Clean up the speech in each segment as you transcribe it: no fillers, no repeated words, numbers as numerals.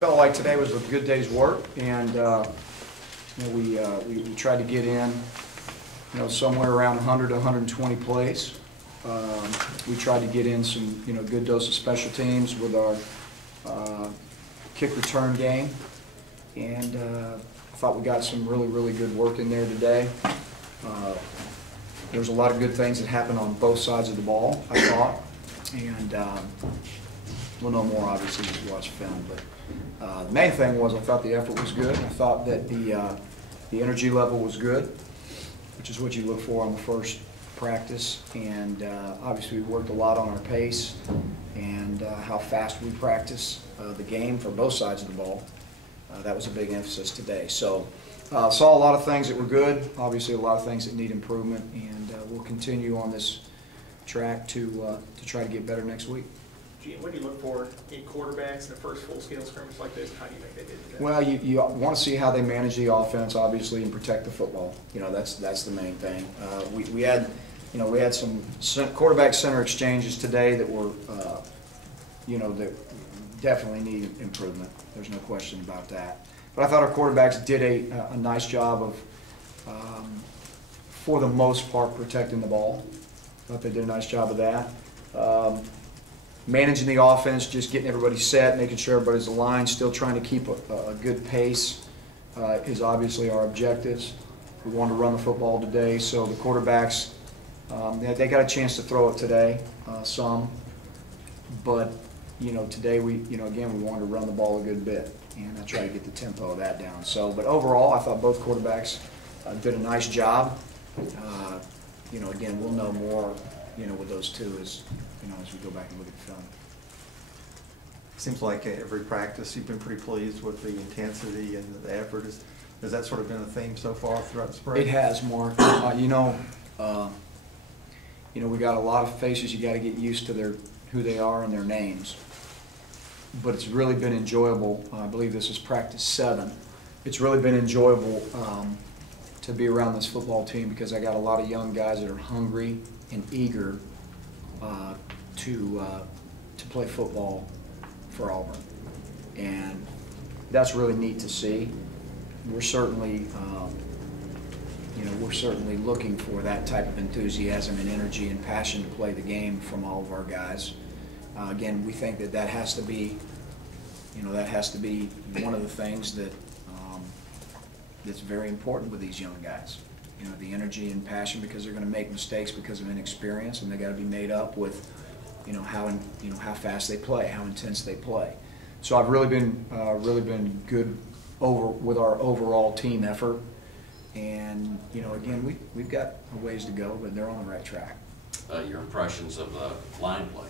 Felt like today was a good day's work, and we tried to get in, somewhere around 100 to 120 plays. We tried to get in some, good dose of special teams with our kick return game, and I thought we got some really good work in there today. There was a lot of good things that happened on both sides of the ball, I thought, and we'll know more obviously as we watch film. But the main thing was I thought the effort was good. I thought that the energy level was good, which is what you look for on the first practice. And obviously we worked a lot on our pace and how fast we practice the game for both sides of the ball. That was a big emphasis today. So saw a lot of things that were good, obviously a lot of things that need improvement, and we'll continue on this track to try to get better next week. Gene, what do you look for in quarterbacks in the first full-scale scrimmage like this? How do you think they did today? Well, you want to see how they manage the offense, obviously, and protect the football. That's the main thing. We had some quarterback center exchanges today that were, that definitely need improvement. There's no question about that. But I thought our quarterbacks did a nice job of, for the most part, protecting the ball. I thought they did a nice job of that. Managing the offense, just getting everybody set, making sure everybody's aligned, still trying to keep a good pace is obviously our objectives. We wanted to run the football today, so the quarterbacks, they got a chance to throw it today, some, but today again we wanted to run the ball a good bit, and I tried to get the tempo of that down. So, but overall, I thought both quarterbacks did a nice job. Again, we'll know more, with those two as we go back and look at the film. Seems like every practice you've been pretty pleased with the intensity and the effort. Has that sort of been a theme so far throughout the spring? It has, Mark. We got a lot of faces. You got to get used to who they are and their names. But it's really been enjoyable. I believe this is practice 7. It's really been enjoyable to be around this football team because I got a lot of young guys that are hungry and eager to play football for Auburn, and that's really neat to see. We're certainly, looking for that type of enthusiasm and energy and passion to play the game from all of our guys. Again, we think that has to be, one of the things that that's very important with these young guys. The energy and passion, because they're going to make mistakes because of inexperience, and they got to be made up with, how fast they play, how intense they play. So I've really been good with our overall team effort, and again we've got a ways to go, but they're on the right track. Your impressions of the line play?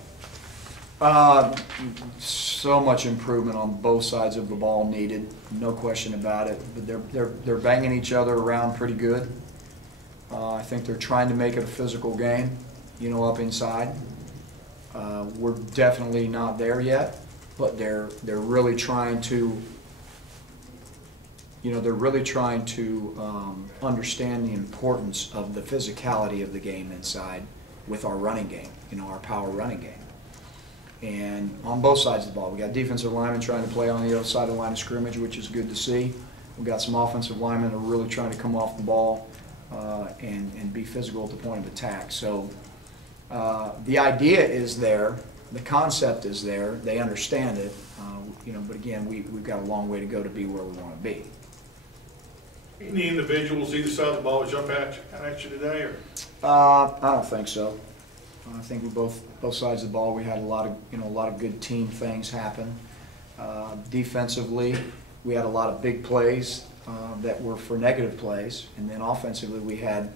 So much improvement on both sides of the ball needed, no question about it. But they're banging each other around pretty good. I think they're trying to make it a physical game, up inside. We're definitely not there yet, but they're really trying to, understand the importance of the physicality of the game inside with our running game, our power running game. And on both sides of the ball, we got defensive linemen trying to play on the other side of the line of scrimmage, which is good to see. We got some offensive linemen that are really trying to come off the ball and be physical at the point of attack. So the idea is there, the concept is there, they understand it, but again, we've got a long way to go to be where we want to be. Any individuals either side of the ball jump at you today, or? I don't think so. I think we both sides of the ball, we had a lot of good team things happen. Defensively, we had a lot of big plays that were for negative plays, and then offensively we had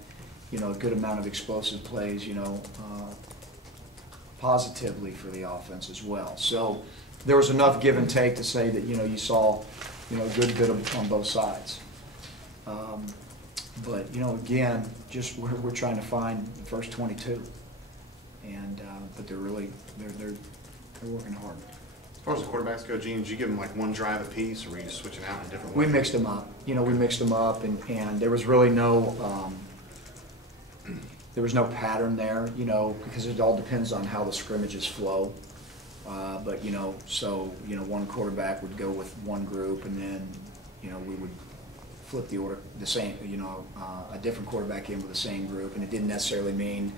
a good amount of explosive plays, positively for the offense as well. So there was enough give and take to say that you saw a good bit on both sides. But again, just we're trying to find the first 22, and but they're working hard. As far as the quarterbacks go, Gene, did you give them like one drive apiece, or were you just switching out in different ways? We mixed them up. We mixed them up, and there was really no pattern there, because it all depends on how the scrimmages flow. But, so, one quarterback would go with one group, and then, we would flip the order, the same, a different quarterback in with the same group, and it didn't necessarily mean,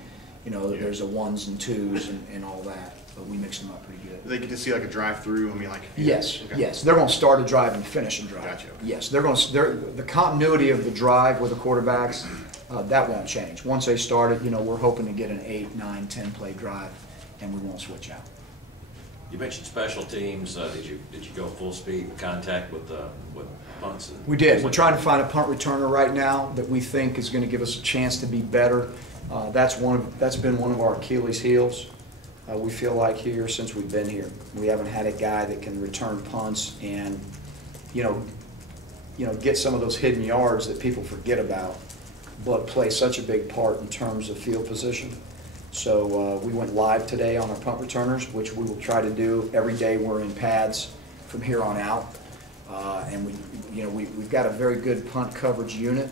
that there's a ones and twos and all that, but we mixed them up pretty good. Do they get to see like a drive-through? I mean, like. Yes, Okay. yes, they're gonna start a drive and finish a drive. Gotcha. Yes, the continuity of the drive with the quarterbacks, that won't change. Once they start it, we're hoping to get an 8, 9, 10 play drive, and we won't switch out. You mentioned special teams. Did you go full speed contact with punts? We did. We're trying to find a punt returner right now that we think is gonna give us a chance to be better. That's been one of our Achilles heels. We feel like here, since we've been here, we haven't had a guy that can return punts and, get some of those hidden yards that people forget about, but play such a big part in terms of field position. So we went live today on our punt returners, which we will try to do every day we're in pads from here on out. And we've got a very good punt coverage unit.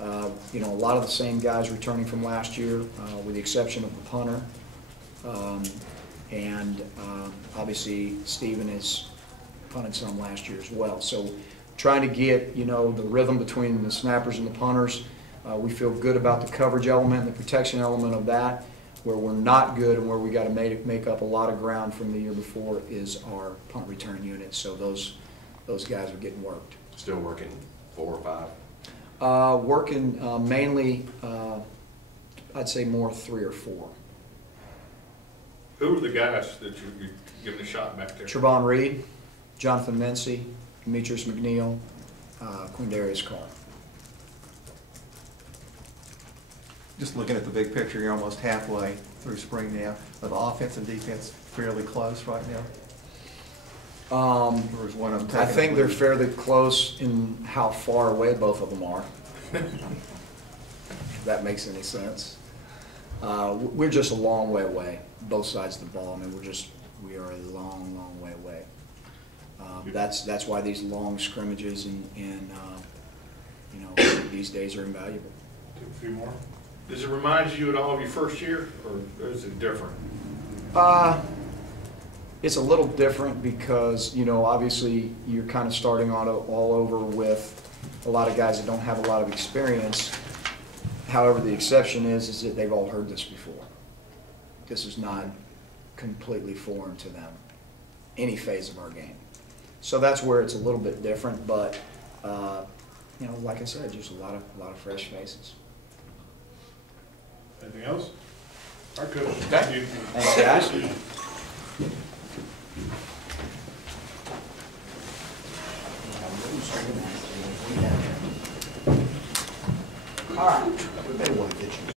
A lot of the same guys returning from last year, with the exception of the punter. Obviously Stephen has punted some last year as well. So trying to get, the rhythm between the snappers and the punters. We feel good about the coverage element and the protection element of that. Where we're not good and where we got to make up a lot of ground from the year before is our punt return unit. So those guys are getting worked. Still working 4 or 5? Working mainly, I'd say more 3 or 4. Who are the guys that you're giving a shot back there? Trevon Reed, Jonathan Mincy, Demetrius McNeil, Quindarius Carr. Just looking at the big picture, you're almost halfway through spring now. Are the offense and defense fairly close right now? Or is one of them I taking think the they're lead? fairly close in how far away both of them are. If that makes any sense. We're just a long way away, both sides of the ball. I mean, we are a long, long way away. That's why these long scrimmages and these days are invaluable. Take a few more. Does it remind you at all of your first year, or is it different? It's a little different because, obviously you're kind of starting on all over with a lot of guys that don't have a lot of experience. However, the exception is that they've all heard this before. This is not completely foreign to them, any phase of our game. So that's where it's a little bit different, but, like I said, just a lot of fresh faces. Anything else? All right, Coach. Okay. Thank you. Thanks, guys. All right.